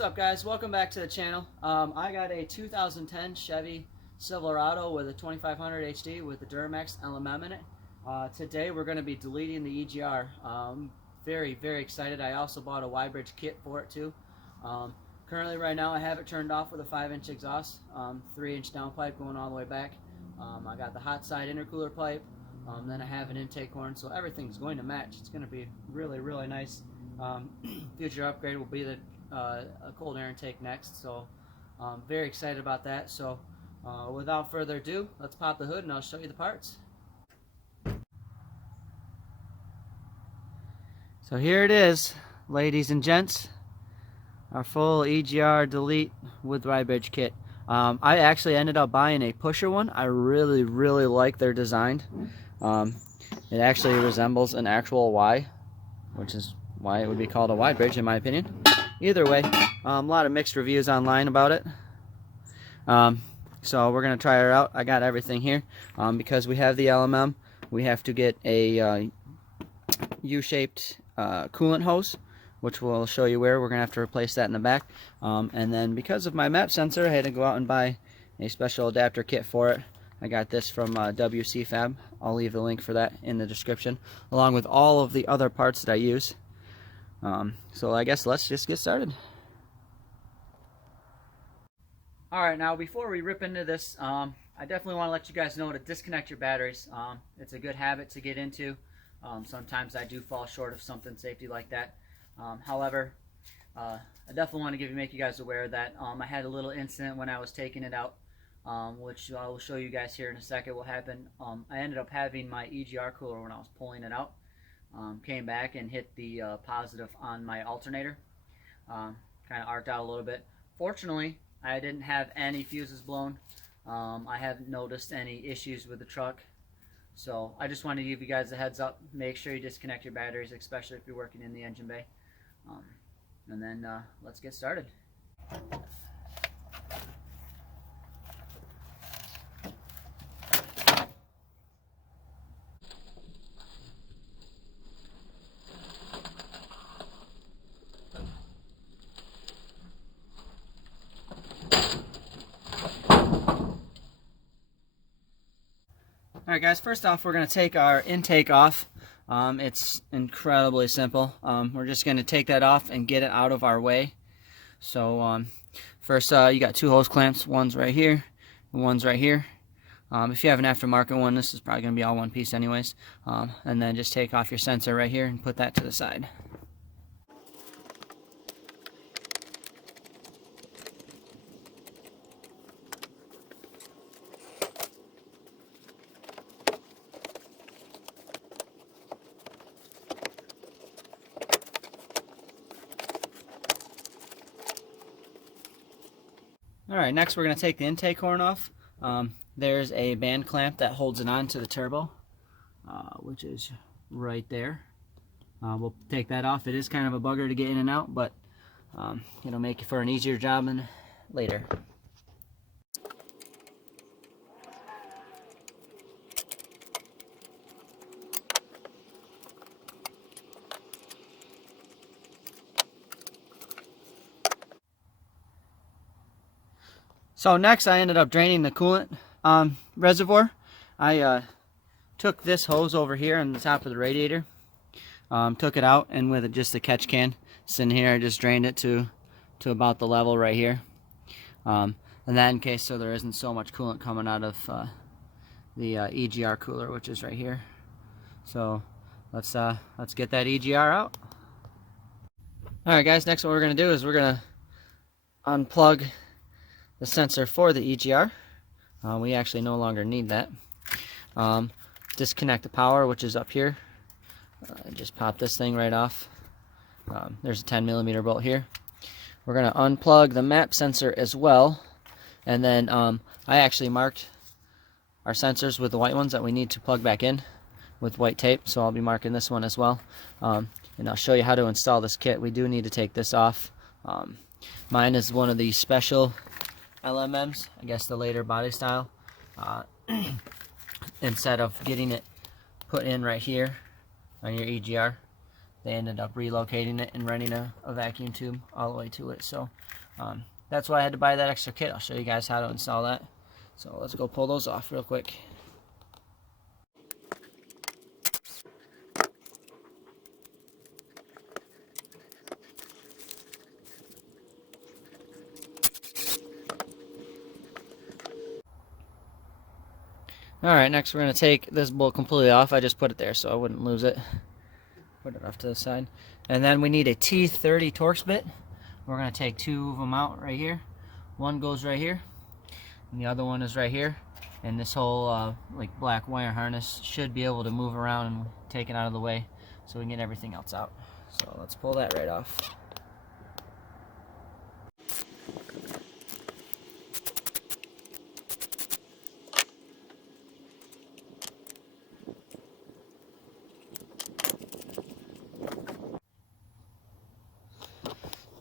What's up, guys? Welcome back to the channel. I got a 2010 Chevy Silverado with a 2500 HD with the Duramax LMM in it. Today we're going to be deleting the EGR. Very excited. I also bought a Y-bridge kit for it too. Currently right now I have it turned off with a 5-inch exhaust, 3-inch downpipe going all the way back. I got the hot side intercooler pipe, then I have an intake horn, so everything's going to match. It's going to be really nice. Future upgrade will be the a cold air intake next, so very excited about that. So without further ado, let's pop the hood and I'll show you the parts. So here it is, ladies and gents, our full EGR delete with Y-bridge kit. I actually ended up buying a pusher one. I really like their design. It actually resembles an actual Y, which is why it would be called a Y-bridge in my opinion. Either way, a lot of mixed reviews online about it. So we're going to try her out. I got everything here. Because we have the LMM, we have to get a U-shaped coolant hose, which we'll show you where. We're going to have to replace that in the back. And then because of my map sensor, I had to go out and buy a special adapter kit for it. I got this from WC Fab. I'll leave the link for that in the description, along with all of the other parts that I use. So I guess let's just get started. Alright, now before we rip into this, I definitely want to let you guys know to disconnect your batteries. It's a good habit to get into. Sometimes I do fall short of something safety like that. However, I definitely want to make you guys aware that I had a little incident when I was taking it out, which I will show you guys here in a second what happened. I ended up having my EGR cooler when I was pulling it out. Came back and hit the positive on my alternator. Kind of arced out a little bit. Fortunately, I didn't have any fuses blown. I haven't noticed any issues with the truck. So I just wanted to give you guys a heads up. Make sure you disconnect your batteries, especially if you're working in the engine bay. And then let's get started. Alright guys, first off we're going to take our intake off. It's incredibly simple. We're just going to take that off and get it out of our way. So first you got two hose clamps, one's right here and one's right here. If you have an aftermarket one, this is probably going to be all one piece anyways. And then just take off your sensor right here and put that to the side. Alright, next we're going to take the intake horn off. There's a band clamp that holds it on to the turbo, which is right there. We'll take that off. It is kind of a bugger to get in and out, but it'll make it for an easier job later. So next I ended up draining the coolant reservoir. I took this hose over here on the top of the radiator, took it out, and with just a catch can sitting here I just drained it to about the level right here. And that in case so there isn't so much coolant coming out of the EGR cooler, which is right here. So let's get that EGR out. Alright guys, next what we're going to do is we're going to unplug the sensor for the EGR. We actually no longer need that. Disconnect the power, which is up here. Just pop this thing right off. There's a 10mm bolt here. We're going to unplug the map sensor as well. And then I actually marked our sensors with the white ones that we need to plug back in with white tape. So I'll be marking this one as well. And I'll show you how to install this kit. We do need to take this off. Mine is one of the special LMMs, I guess the later body style. Instead of getting it put in right here on your EGR, they ended up relocating it and running a vacuum tube all the way to it. So That's why I had to buy that extra kit. I'll show you guys how to install that. So let's go pull those off real quick. Alright, next we're going to take this bolt completely off. I just put it there so I wouldn't lose it. Put it off to the side. And then we need a T30 Torx bit. We're going to take two of them out right here. One goes right here, and the other one is right here. And this whole like black wire harness should be able to move around and take it out of the way so we can get everything else out. So let's pull that right off.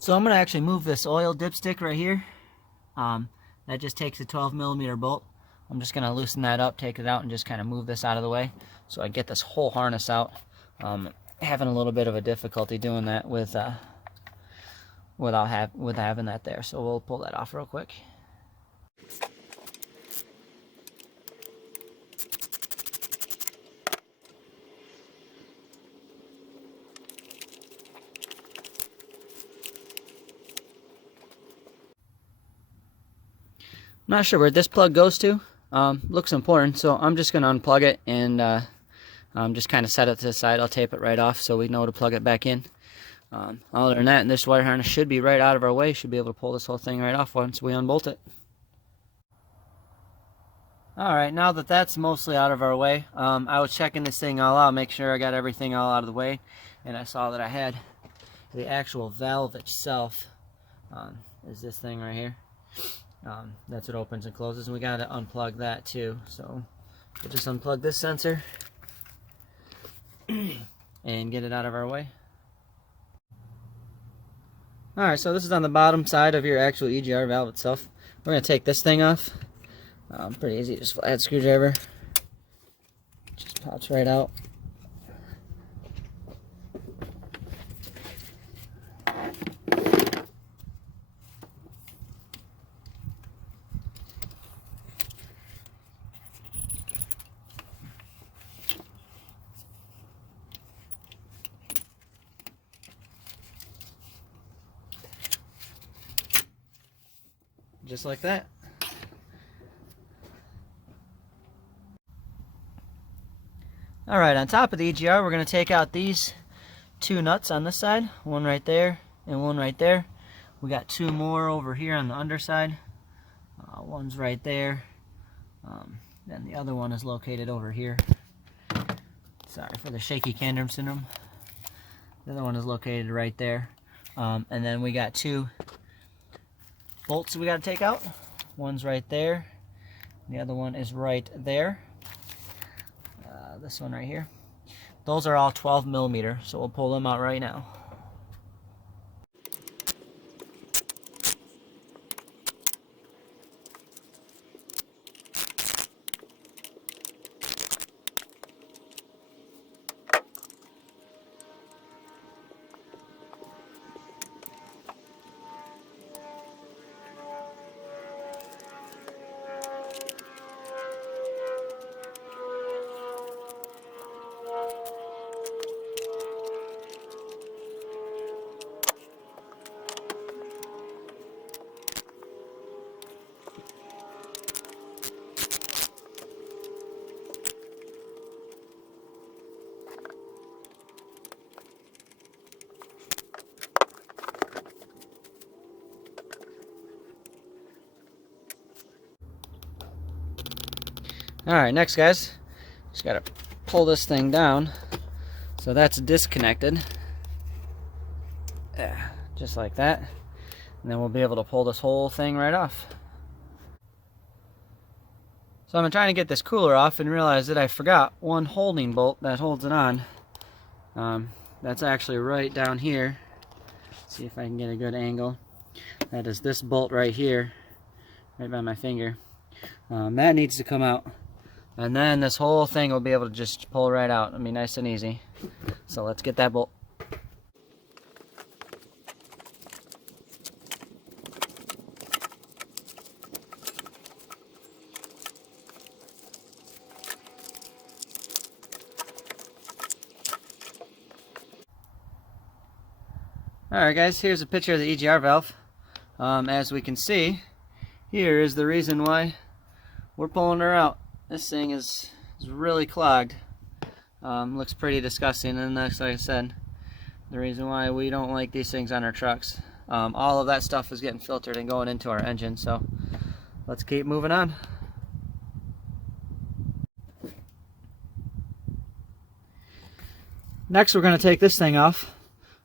So I'm going to actually move this oil dipstick right here. That just takes a 12mm bolt. I'm just going to loosen that up, take it out, and just kind of move this out of the way so I get this whole harness out. Having a little bit of a difficulty doing that with having that there. So we'll pull that off real quick. I'm not sure where this plug goes to. Looks important, so I'm just going to unplug it and just kind of set it to the side. I'll tape it right off so we know to plug it back in. Other than that, this wire harness should be right out of our way. Should be able to pull this whole thing right off once we unbolt it. Alright, now that that's mostly out of our way, I was checking this thing all out, make sure I got everything all out of the way, and I saw that I had the actual valve itself. Is this thing right here. That's what opens and closes, and we got to unplug that too. So we'll just unplug this sensor and get it out of our way. Alright, so this is on the bottom side of your actual EGR valve itself. We're going to take this thing off. Pretty easy, just flathead screwdriver. Just pops right out. Just like that. Alright, on top of the EGR, we're going to take out these two nuts on this side. One right there and one right there. We got two more over here on the underside. One's right there. Then the other one is located over here. Sorry for the shaky candom syndrome. The other one is located right there. And then we got two bolts we got to take out. One's right there. The other one is right there. This one right here. Those are all 12mm, so we'll pull them out right now. Alright, next guys, just gotta pull this thing down. So that's disconnected. Yeah, just like that. And then we'll be able to pull this whole thing right off. So I'm trying to get this cooler off and realize that I forgot one holding bolt that holds it on. That's actually right down here. Let's see if I can get a good angle. That is this bolt right here, right by my finger. That needs to come out. And then this whole thing will be able to just pull right out. It'll be nice and easy. So let's get that bolt. Alright guys, here's a picture of the EGR valve. As we can see, here is the reason why we're pulling her out. This thing is really clogged. Looks pretty disgusting, and that's, like I said, the reason why we don't like these things on our trucks. All of that stuff is getting filtered and going into our engine, so let's keep moving on. Next, we're going to take this thing off.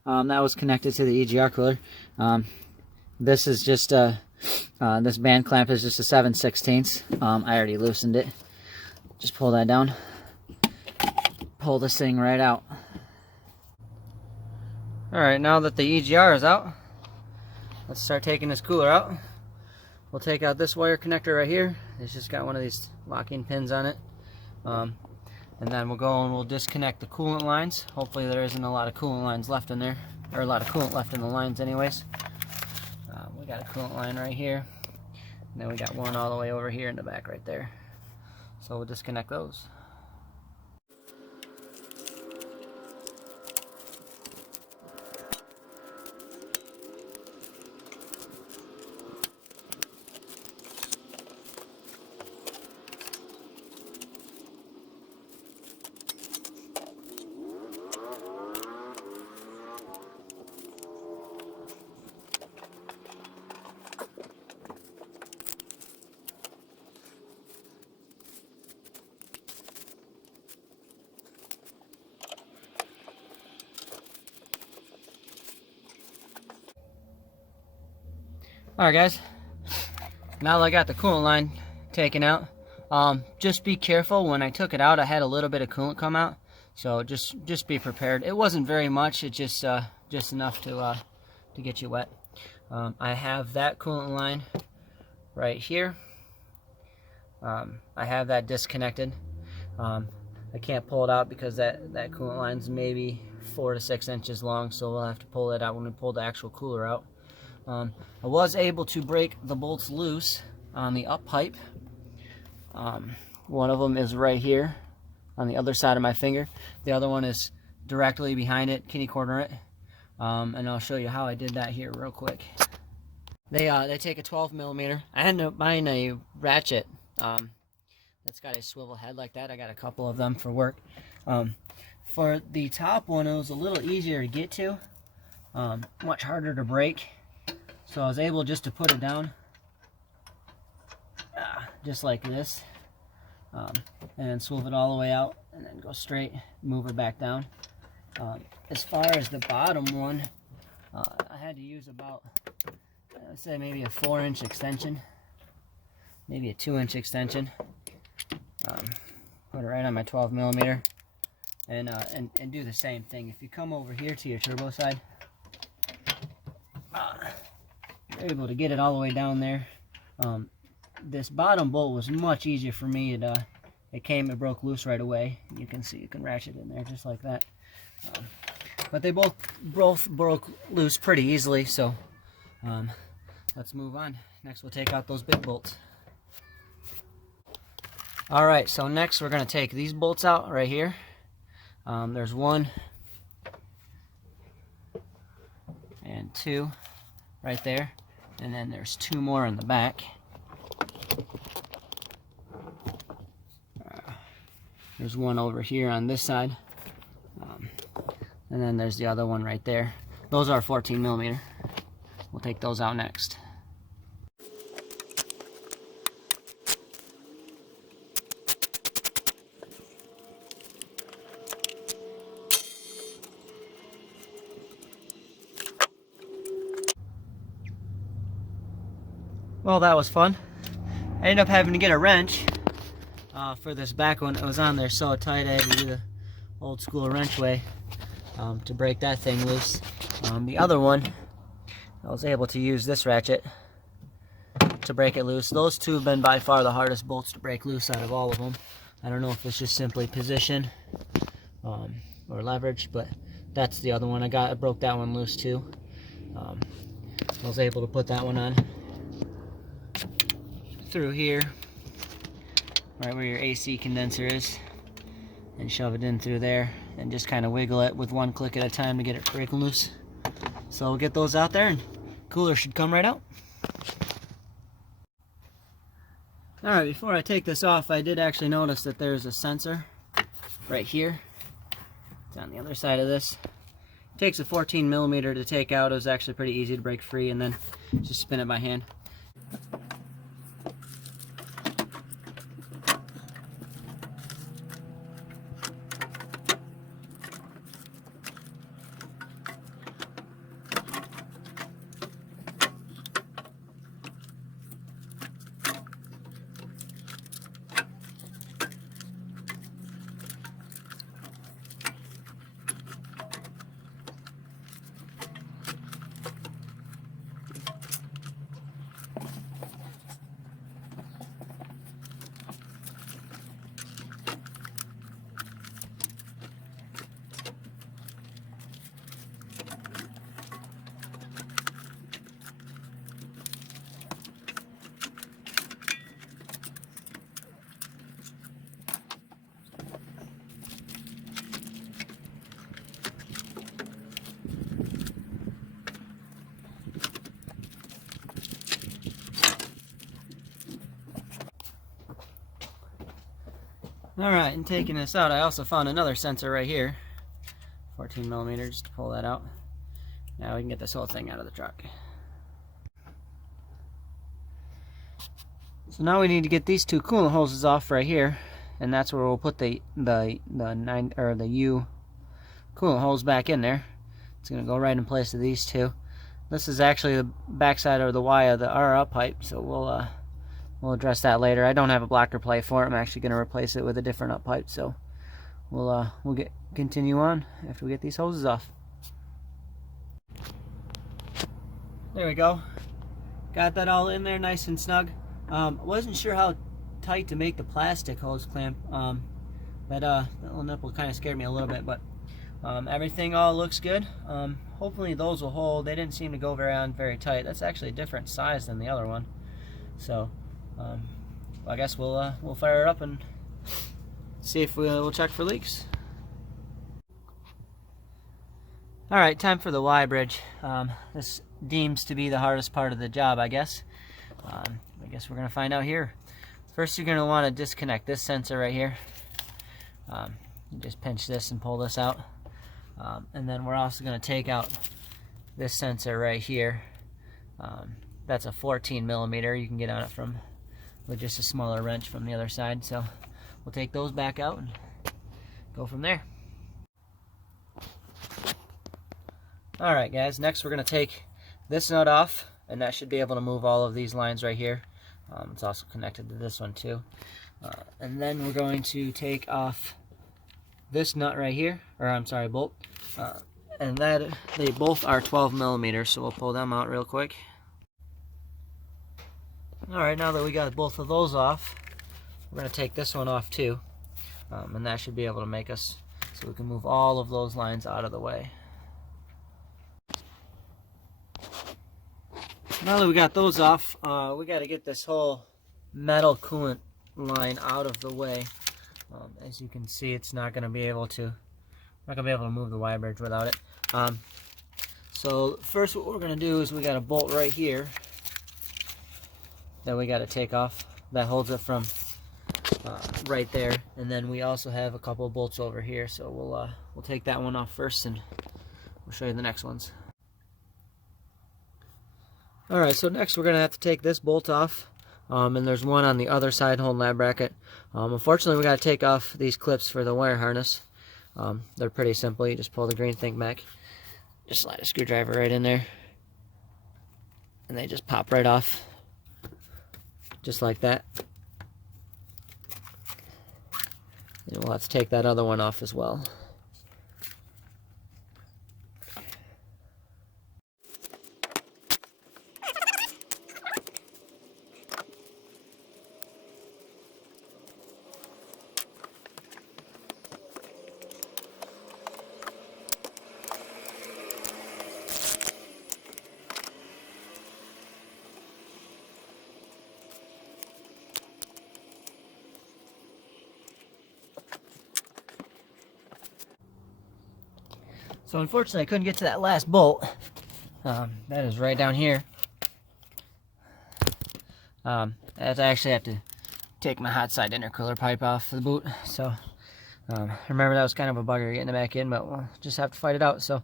That was connected to the EGR cooler. This is just this band clamp is just a 7/16. I already loosened it. Just pull that down. Pull this thing right out. Alright, now that the EGR is out, let's start taking this cooler out. We'll take out this wire connector right here. It's just got one of these locking pins on it. And then we'll go and we'll disconnect the coolant lines. Hopefully there isn't a lot of coolant lines left in there, or a lot of coolant left in the lines anyways. We got a coolant line right here, and then we got one all the way over here in the back right there. So we'll disconnect those. Alright guys, now that I got the coolant line taken out, just be careful. When I took it out, I had a little bit of coolant come out, so just be prepared. It wasn't very much, it just enough to get you wet. I have that coolant line right here. I have that disconnected. I can't pull it out because that coolant line's maybe 4 to 6 inches long, so we'll have to pull it out when we pull the actual cooler out. I was able to break the bolts loose on the up pipe. One of them is right here on the other side of my finger. The other one is directly behind it, kitty corner it. And I'll show you how I did that here real quick. They take a 12mm. I ended up buying a ratchet that's got a swivel head like that. I got a couple of them for work. For the top one, it was a little easier to get to, much harder to break. So I was able just to put it down, just like this, and then swivel it all the way out, and then go straight, move it back down. As far as the bottom one, I had to use about, I'd say maybe a 4-inch extension, maybe a 2-inch extension. Put it right on my 12mm, and do the same thing. If you come over here to your turbo side, you're able to get it all the way down there. This bottom bolt was much easier for me. It broke loose right away. You can see, you can ratchet in there just like that. But they both broke loose pretty easily, so let's move on. Next we'll take out those big bolts. Alright, so next we're going to take these bolts out right here. There's 1 and 2 right there, and then there's 2 more in the back. There's 1 over here on this side, and then there's the other one right there. Those are 14mm. We'll take those out next. Well, that was fun. I ended up having to get a wrench for this back one. It was on there so tight I had to do the old school wrench way to break that thing loose. The other one, I was able to use this ratchet to break it loose. Those two have been by far the hardest bolts to break loose out of all of them. I don't know if it's just simply position or leverage, but that's the other one. I broke that one loose too. I was able to put that one on through here, right where your AC condenser is, and shove it in through there, and just kind of wiggle it with 1 click at a time to get it breaking loose. So we'll get those out there and cooler should come right out. Alright, before I take this off, I did actually notice that there's a sensor right here. It's on the other side of this. It takes a 14mm to take out. It was actually pretty easy to break free and then just spin it by hand. Alright, and taking this out, I also found another sensor right here. 14mm, just to pull that out. Now we can get this whole thing out of the truck. So now we need to get these two coolant hoses off right here, and that's where we'll put the U coolant hose back in there. It's going to go right in place of these two. This is actually the backside of the Y of the RL pipe, so we'll address that later. I don't have a blocker plate for it. I'm actually going to replace it with a different up pipe, so we'll continue on after we get these hoses off. There we go. Got that all in there nice and snug. Wasn't sure how tight to make the plastic hose clamp. That little nipple kind of scared me a little bit, but everything all looks good. Hopefully those will hold. They didn't seem to go very tight. That's actually a different size than the other one. So I guess we'll fire it up and see if we'll check for leaks. Alright, time for the Y bridge. This deems to be the hardest part of the job, I guess. I guess we're going to find out here. First, you're going to want to disconnect this sensor right here. You just pinch this and pull this out. And then we're also going to take out this sensor right here. That's a 14mm. You can get on it with just a smaller wrench from the other side. So we'll take those back out and go from there. Alright guys, next we're going to take this nut off, and that should be able to move all of these lines right here. It's also connected to this one too. And then we're going to take off this nut right here, or I'm sorry, bolt. And they both are 12mm, so we'll pull them out real quick. Alright, now that we got both of those off, we're going to take this one off too. And that should be able to make us so we can move all of those lines out of the way. Now that we got those off, we got to get this whole metal coolant line out of the way. As you can see, it's not going to be able to move the Y bridge without it. So first, what we're going to do is we got a bolt right here that we got to take off. That holds it from right there, and then we also have a couple of bolts over here. So we'll take that one off first, and we'll show you the next ones. Alright, so next we're going to have to take this bolt off, and there's one on the other side holding that bracket. Unfortunately, we got to take off these clips for the wire harness. They're pretty simple. You just pull the green thing back, just slide a screwdriver right in there, and they just pop right off, just like that. And we'll have to take that other one off as well. So unfortunately I couldn't get to that last bolt, That is right down here. I actually have to take my hot side intercooler pipe off the boot. So remember, that was kind of a bugger getting it back in, but we'll just have to fight it out. So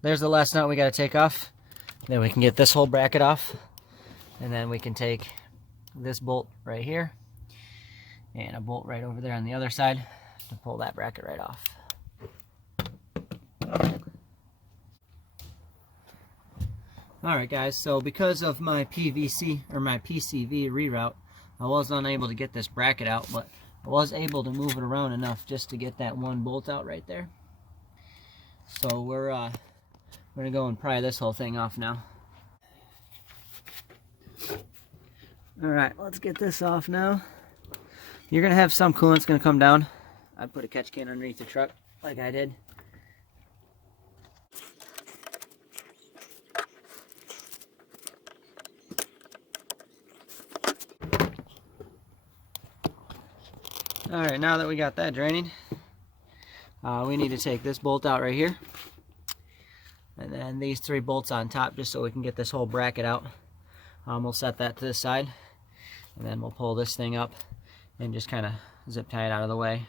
there's the last nut we got to take off. Then we can get this whole bracket off, and then we can take this bolt right here and a bolt right over there on the other side to pull that bracket right off. Alright guys, so because of my PVC or my PCV reroute, I was unable to get this bracket out, but I was able to move it around enough just to get that one bolt out right there. So we're gonna go and pry this whole thing off now. Alright, let's get this off now. You're gonna have some coolant that's gonna come down. I put a catch can underneath the truck like I did. Alright, now that we got that draining, we need to take this bolt out right here, and then these 3 bolts on top, just so we can get this whole bracket out. We'll set that to this side, and then we'll pull this thing up and just kind of zip tie it out of the way.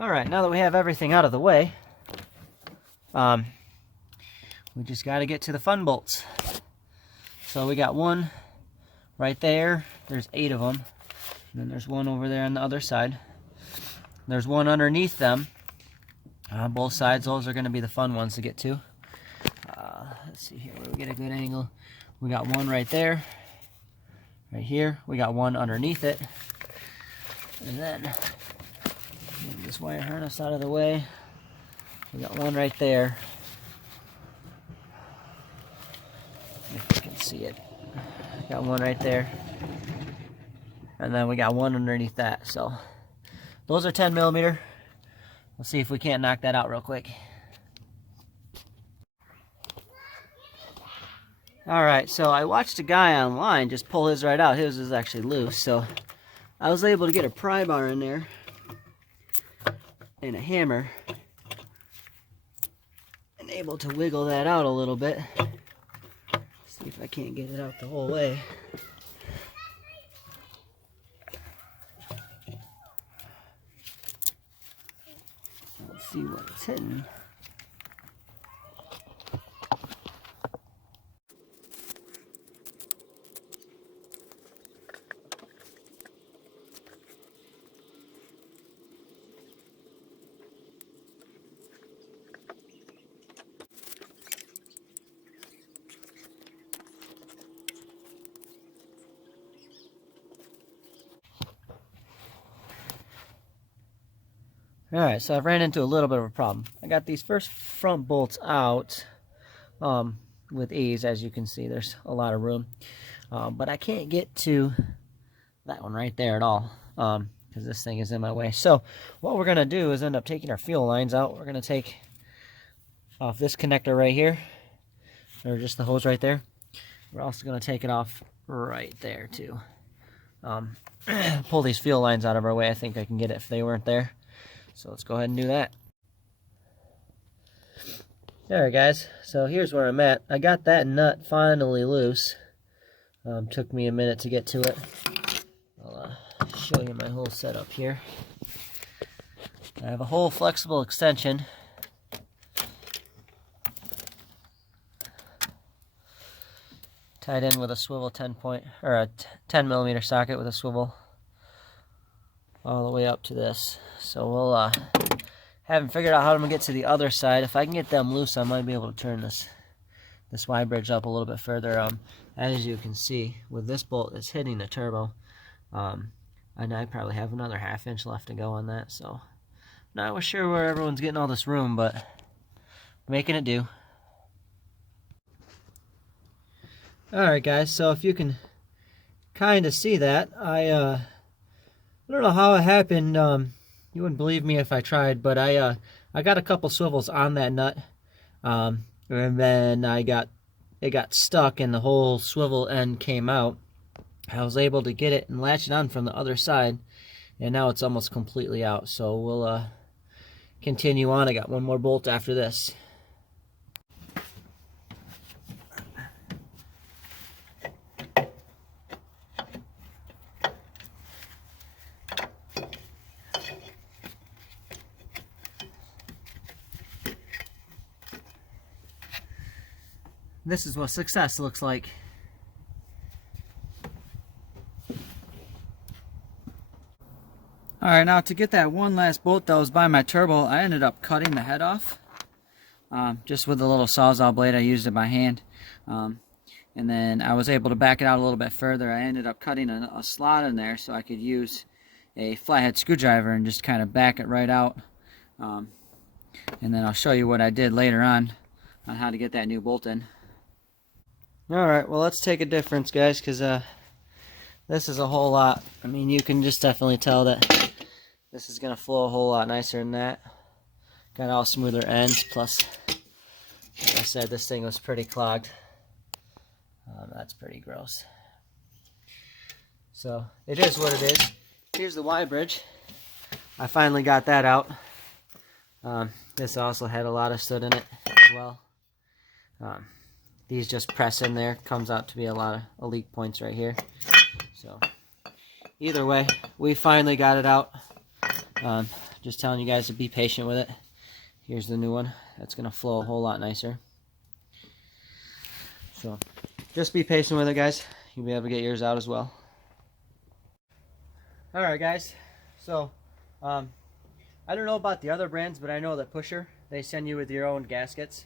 Alright, now that we have everything out of the way, we just got to get to the fun bolts. So we got one right there. There's 8 of them. And then there's one over there on the other side. There's one underneath them. Both sides, those are going to be the fun ones to get to. Let's see here where we get a good angle. We got one right there. Right here. We got one underneath it. And then move this wire harness out of the way. We got one right there. If you can see it. Got one right there. And then we got one underneath that. So those are 10 millimeter. We'll see if we can't knock that out real quick. Alright, so I watched a guy online just pull his right out. His is actually loose, so I was able to get a pry bar in there and a hammer and able to wiggle that out a little bit. See if I can't get it out the whole way. Let's see what it's hitting. Alright, so I've ran into a little bit of a problem. I got these first front bolts out with ease, as you can see. There's a lot of room. But I can't get to that one right there at all because this thing is in my way. So what we're going to do is end up taking our fuel lines out. We're going to take off this connector right here, or just the hose right there. We're also going to take it off right there too. Pull these fuel lines out of our way. I think I can get it if they weren't there. So let's go ahead and do that. Alright guys, so here's where I'm at. I got that nut finally loose. Took me a minute to get to it. I'll show you my whole setup here. I have a whole flexible extension. Tied in with a swivel 10 millimeter socket with a swivel all the way up to this. So we'll haven't figured out how I'm gonna get to the other side. If I can get them loose, I might be able to turn this Y bridge up a little bit further. As you can see, with this bolt that's hitting the turbo, and I probably have another 1/2 inch left to go on that. So not sure where everyone's getting all this room, but making it do. Alright guys, so if you can kind of see that, I don't know how it happened. You wouldn't believe me if I tried, but I got a couple swivels on that nut. And then it got stuck and the whole swivel end came out. I was able to get it and latch it on from the other side, and now it's almost completely out. So we'll continue on. I got one more bolt after this. This is what success looks like. Alright, now to get that one last bolt that was by my turbo, I ended up cutting the head off. Just with the little Sawzall blade, I used it by hand. And then I was able to back it out a little bit further. I ended up cutting a slot in there so I could use a flathead screwdriver and just kind of back it right out. And then I'll show you what I did later on how to get that new bolt in. Alright, well, let's take a difference, guys, because this is a whole lot. I mean, you can just definitely tell that this is going to flow a whole lot nicer than that. Got all smoother ends, plus, like I said, this thing was pretty clogged. That's pretty gross. So, it is what it is. Here's the Y bridge. I finally got that out. This also had a lot of soot in it as well. These just press in there. Comes out to be a lot of leak points right here. So either way, we finally got it out. Just telling you guys to be patient with it. Here's the new one. That's going to flow a whole lot nicer. So just be patient with it, guys. You'll be able to get yours out as well. Alright, guys. So I don't know about the other brands, but I know that Pusher, they send you with your own gaskets.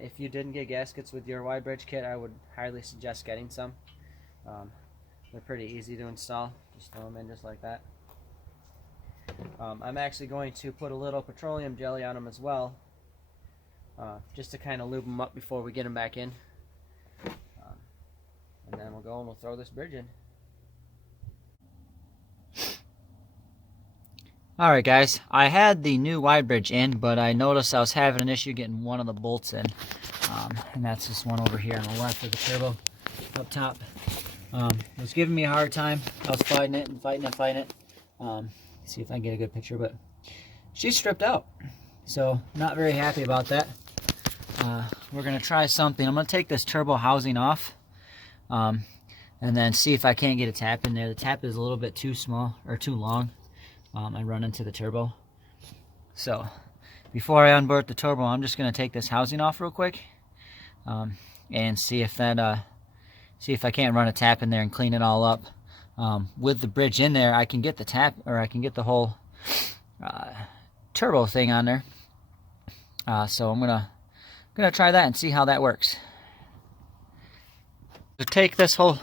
If you didn't get gaskets with your Y bridge kit, I would highly suggest getting some. They're pretty easy to install. Just throw them in just like that. I'm actually going to put a little petroleum jelly on them as well, just to kind of lube them up before we get them back in. And then we'll go and we'll throw this bridge in. Alright, guys, I had the new Y bridge in, but I noticed I was having an issue getting one of the bolts in. And that's this one over here on the left of the turbo up top. It was giving me a hard time. I was fighting it and fighting it. See if I can get a good picture, but she's stripped out. So not very happy about that. We're going to try something. I'm going to take this turbo housing off and then see if I can't get a tap in there. The tap is a little bit too small or too long. I run into the turbo. So before I unbolt the turbo, I'm just going to take this housing off real quick and see if that see if I can't run a tap in there and clean it all up. With the bridge in there, I can get the tap, or I can get the whole turbo thing on there. So I'm gonna try that and see how that works. To take this whole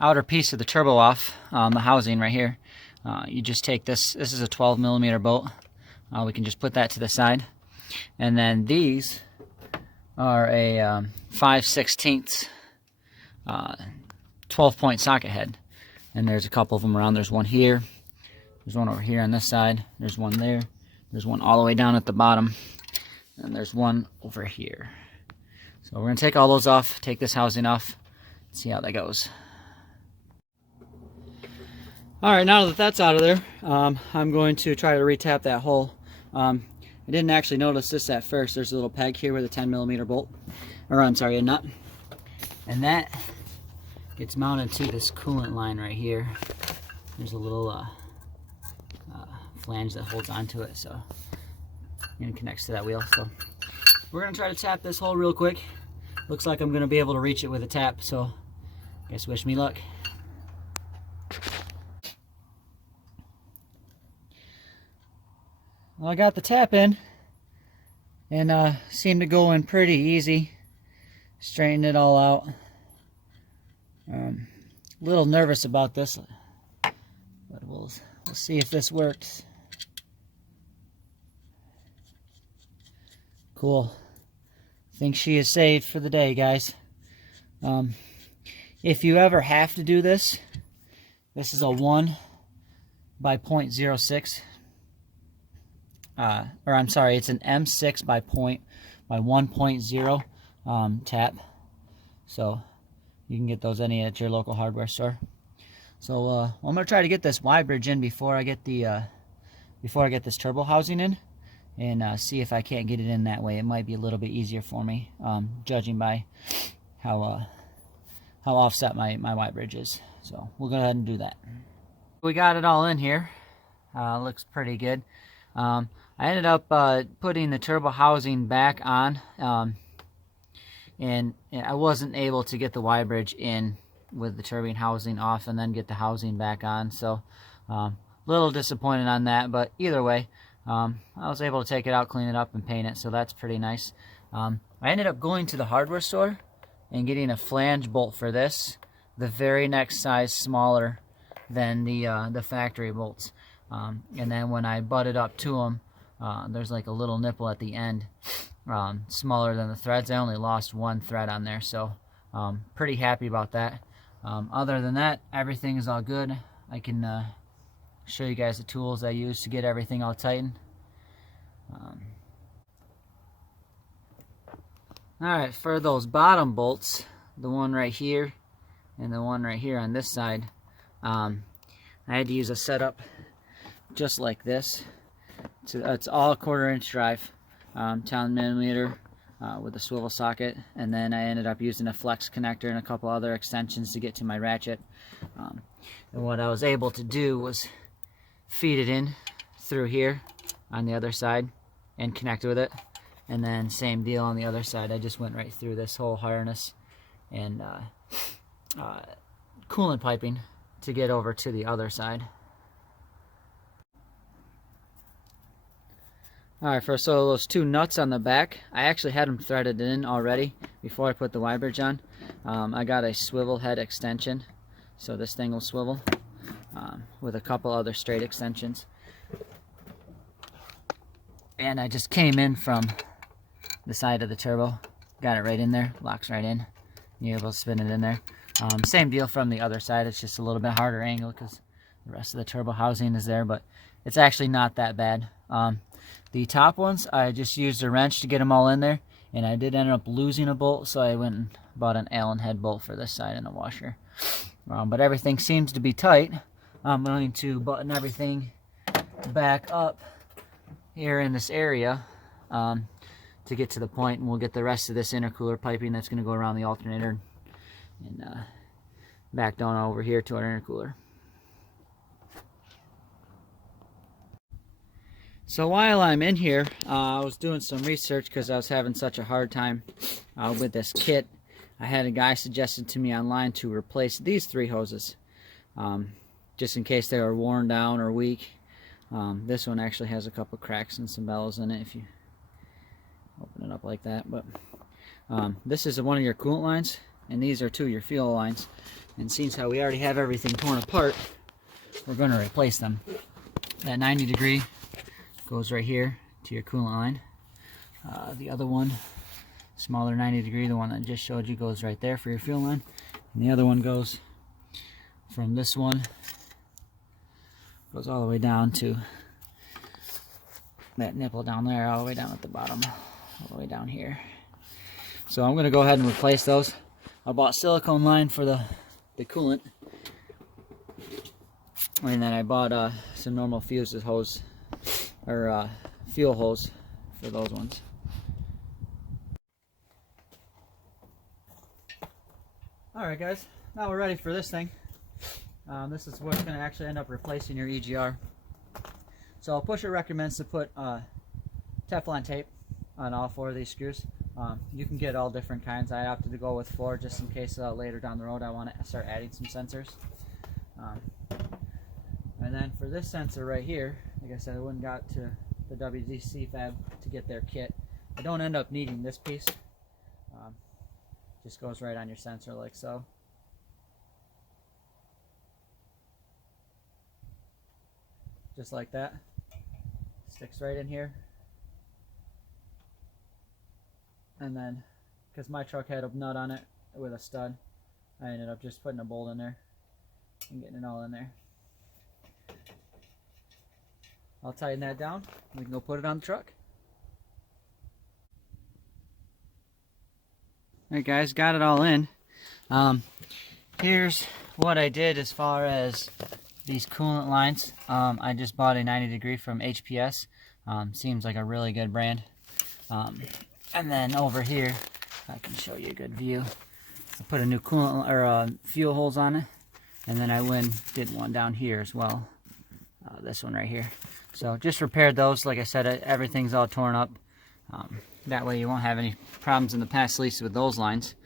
outer piece of the turbo off, the housing right here, you just take this. This is a 12mm bolt. We can just put that to the side, and then these are a 5/16 12-point socket head. And there's a couple of them around. There's one here. There's one over here on this side. There's one there. There's one all the way down at the bottom. And there's one over here. So we're going to take all those off, take this housing off, see how that goes. Alright, now that that's out of there, I'm going to try to retap that hole. I didn't actually notice this at first. There's a little peg here with a 10mm bolt. Or I'm sorry, a nut. And that gets mounted to this coolant line right here. There's a little flange that holds onto it, so it connects to that wheel. So we're gonna try to tap this hole real quick. Looks like I'm gonna be able to reach it with a tap, so I guess wish me luck. Well, I got the tap in and seemed to go in pretty easy. Straightened it all out. A little nervous about this, but we'll see if this works. Cool. Think she is saved for the day, guys. If you ever have to do this, this is a 1 by 0.06. Or I'm sorry, it's an M6 by by 1.0 tap. So you can get those any at your local hardware store. So I'm gonna try to get this Y bridge in before I get the this turbo housing in, and see if I can't get it in that way. It might be a little bit easier for me, judging by how offset my Y bridge is. So we'll go ahead and do that. We got it all in here. Looks pretty good. I ended up putting the turbo housing back on, and I wasn't able to get the Y bridge in with the turbine housing off and then get the housing back on. So a little disappointed on that, but either way, I was able to take it out, clean it up, and paint it, so that's pretty nice. I ended up going to the hardware store and getting a flange bolt for this, the very next size smaller than the factory bolts. And then when I butted up to them, there's like a little nipple at the end, smaller than the threads. I only lost one thread on there, so pretty happy about that. Other than that, everything is all good. I can show you guys the tools I use to get everything all tightened. Alright, for those bottom bolts, the one right here and the one right here on this side, I had to use a setup just like this. It's all 1/4 inch drive, 10mm with a swivel socket, and then I ended up using a flex connector and a couple other extensions to get to my ratchet. And what I was able to do was feed it in through here on the other side and connect with it, and then same deal on the other side. I just went right through this whole harness and coolant piping to get over to the other side. Alright, so those two nuts on the back, I actually had them threaded in already before I put the Y bridge on. I got a swivel head extension, so this thing will swivel, with a couple other straight extensions. And I just came in from the side of the turbo, got it right in there, locks right in. You're able to spin it in there. Same deal from the other side, it's just a little bit harder angle because the rest of the turbo housing is there, but it's actually not that bad. The top ones, I just used a wrench to get them all in there, and I did end up losing a bolt, so I went and bought an Allen head bolt for this side and a washer. But everything seems to be tight. I'm going to button everything back up here in this area to get to the point, and we'll get the rest of this intercooler piping that's going to go around the alternator and back down over here to our intercooler. So while I'm in here, I was doing some research because I was having such a hard time with this kit. I had a guy suggested to me online to replace these 3 hoses, just in case they were worn down or weak. This one actually has a couple cracks and some bellows in it if you open it up like that. But this is one of your coolant lines, and these are 2 of your fuel lines. And since how we already have everything torn apart, we're going to replace them. That 90-degree goes right here to your coolant line. The other one, smaller 90-degree, the one that I just showed you, goes right there for your fuel line. And the other one goes from this one, goes all the way down to that nipple down there, all the way down at the bottom, all the way down here. So I'm going to go ahead and replace those. I bought silicone line for the coolant, and then I bought some normal fuses hose, or fuel hose for those ones. Alright guys, now we're ready for this thing. This is what's going to actually end up replacing your EGR. So Pusher recommends to put Teflon tape on all 4 of these screws. You can get all different kinds. I opted to go with 4 just in case later down the road I want to start adding some sensors. And then for this sensor right here, like I said, I went and got to the WDC fab to get their kit. I don't end up needing this piece. Just goes right on your sensor like so. Just like that. Sticks right in here. And then, because my truck had a nut on it with a stud, I ended up just putting a bolt in there and getting it all in there. I'll tighten that down. We can go put it on the truck. Alright guys, got it all in. Here's what I did as far as these coolant lines. I just bought a 90 degree from HPS. Seems like a really good brand. And then over here, I can show you a good view. I put a new coolant or fuel holes on it, and then I did one down here as well. This one right here. So just repaired those. Like I said, everything's all torn up. That way you won't have any problems in the past lease with those lines.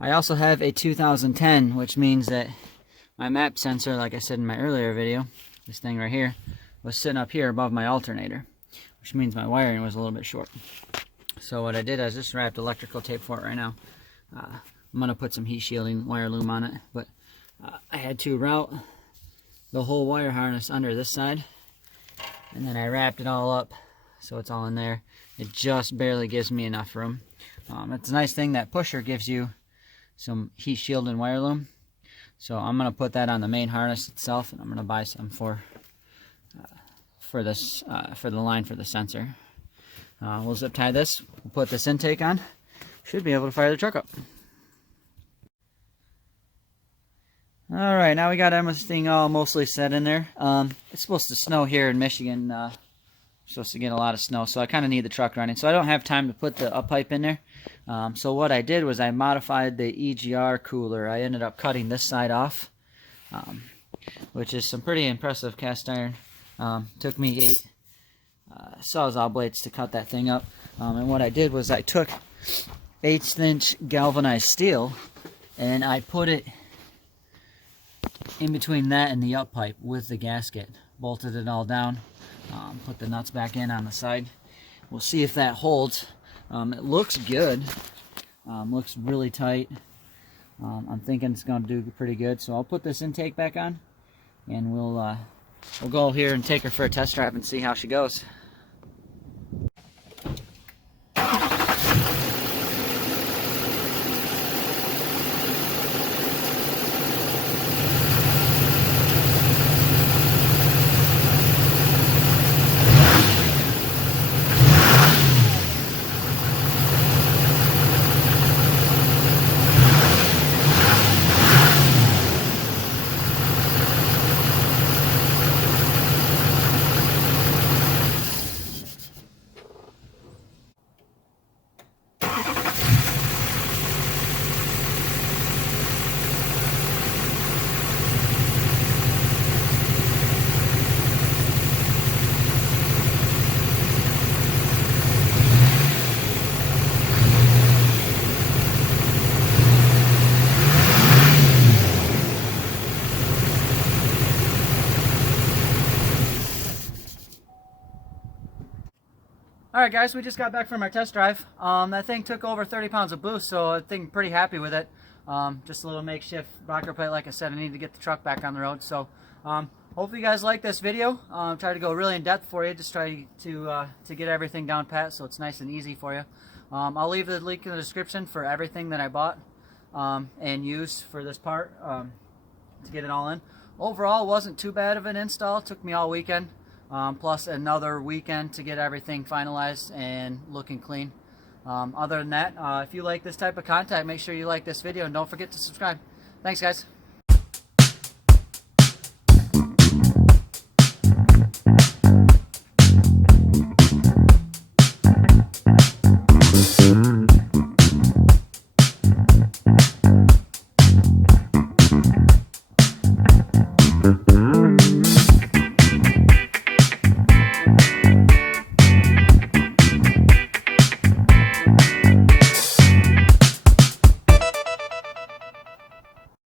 I also have a 2010, which means that my map sensor, like I said in my earlier video, this thing right here, was sitting up here above my alternator, which means my wiring was a little bit short. So what I did is just wrapped electrical tape for it right now. I'm going to put some heat shielding wire loom on it, but I had to route the whole wire harness under this side, and then I wrapped it all up so it's all in there. It just barely gives me enough room. It's a nice thing that pusher gives you some heat shield and wire loom. So I'm going to put that on the main harness itself, and I'm going to buy some for the line for the sensor. We'll zip tie this. We'll put this intake on. Should be able to fire the truck up. Alright, now we got everything all mostly set in there. It's supposed to snow here in Michigan. Supposed to get a lot of snow, so I kind of need the truck running. So I don't have time to put the up pipe in there. So what I did was I modified the EGR cooler. I ended up cutting this side off, which is some pretty impressive cast iron. Took me 8 Sawzall blades to cut that thing up. And what I did was I took 1/8" galvanized steel, and I put it in between that and the up pipe with the gasket. Bolted it all down. Put the nuts back in on the side. We'll see if that holds. It looks good. Looks really tight. I'm thinking it's going to do pretty good. So I'll put this intake back on, and we'll go here and take her for a test drive and see how she goes. Alright guys, we just got back from our test drive. That thing took over 30 pounds of boost, so I think I'm pretty happy with it. Just a little makeshift rocker plate. Like I said, I need to get the truck back on the road. So hopefully you guys like this video. Try to go really in depth for you, just try to get everything down pat so it's nice and easy for you. I'll leave the link in the description for everything that I bought and used for this part to get it all in. Overall, it wasn't too bad of an install. It took me all weekend. Plus another weekend to get everything finalized and looking clean. Other than that, if you like this type of content, make sure you like this video and don't forget to subscribe. Thanks guys.